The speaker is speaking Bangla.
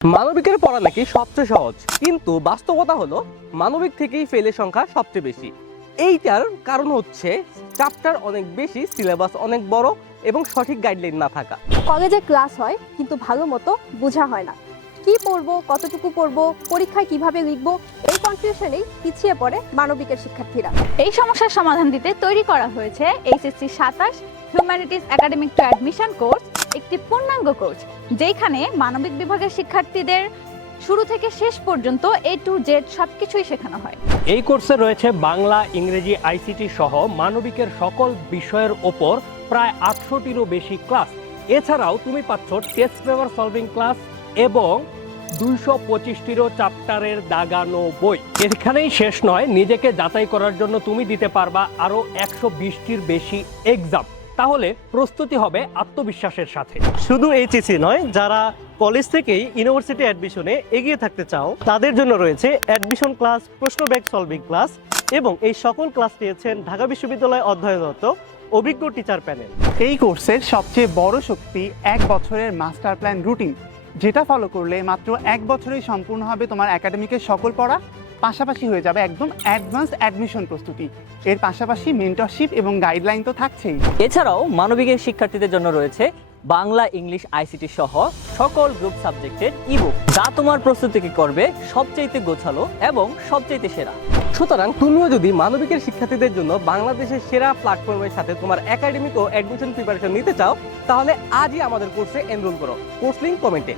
মানবিকের পড়া নাকি সবচেয়ে সহজ, কিন্তু বাস্তবতা হলো মানবিক থেকেই ফেলের সংখ্যা সবচেয়ে বেশি। এইটার কারণ হচ্ছে চ্যাপ্টার অনেক বেশি, সিলেবাস অনেক বড় এবং সঠিক গাইডলাইন না থাকা। কলেজে ক্লাস হয় কিন্তু ভালো মতো বোঝা হয় না। কি পড়বো, কতটুকু পড়বো, পরীক্ষায় কিভাবে লিখবো, এই কনফিউশনেই পিছিয়ে পড়ে মানবিকের শিক্ষার্থীরা। এই সমস্যার সমাধান দিতে তৈরি করা হয়েছে HSC 27 humanities academic two admission course, একটি পূর্ণাঙ্গ কোর্স যেখানে মানবিক বিভাগের শিক্ষার্থীদের শুরু থেকে শেষ পর্যন্ত A to Z সবকিছুই শেখানো হয়। এই কোর্সে রয়েছে বাংলা, ইংরেজি, আইসিটি সহ মানবিকের সকল বিষয়ের ওপর প্রায় 800টিরও বেশি ক্লাস। এছাড়াও তুমি পাচ্ছ টেস্ট পেপার সলভিং ক্লাস এবং 225টিরও চ্যাপ্টারের দাগানো বই। এখানেই শেষ নয়, নিজেকে যাচাই করার জন্য তুমি দিতে পারবা আরও 120টির বেশি এক্সাম। তাহলে প্রস্তুতি হবে আত্মবিশ্বাসের সাথে। শুধু এইচএসসি নয়, যারা কলেজ থেকেই ইউনিভার্সিটি অ্যাডমিশনে এগিয়ে থাকতে চাও তাদের জন্য রয়েছে অ্যাডমিশন ক্লাস, প্রশ্ন ব্যাংক সলভিং ক্লাস এবং এই সকল ক্লাস নিয়েছেন ঢাকা বিশ্ববিদ্যালয়ে অধ্যয়নরত অভিজ্ঞ টিচার প্যানেল। এই কোর্সের সবচেয়ে বড় শক্তি 1 বছরের মাস্টার প্ল্যান রুটিন, যেটা ফলো করলে মাত্র 1 বছরেই সম্পূর্ণ হবে তোমার একাডেমিকের সকল পড়া। পাশাপাশি হয়ে যাবে একদম অ্যাডভান্স অ্যাডমিশন প্রস্তুতি। এর পাশাপাশি মেন্টরশিপ এবং গাইডলাইন তো থাকছেই। এছাড়াও মানবিকের শিক্ষার্থীদের জন্য রয়েছে বাংলা, ইংলিশ, আইসিটি সহ সকল গ্রুপ সাবজেক্টের ইবুক, যা তোমার প্রস্তুতিকে করবে সবচাইতে গোছালো এবং সবচাইতে সেরা। সুতরাং তুমিও যদি মানবিকের শিক্ষার্থীদের জন্য বাংলাদেশের সেরা প্ল্যাটফর্মের সাথে তোমার একাডেমিক ও অ্যাডমিশন প্রিপারেশন নিতে চাও, তাহলে আজই আমাদের কোর্সে এনরোল করো। কোর্স লিংক কমেন্টে।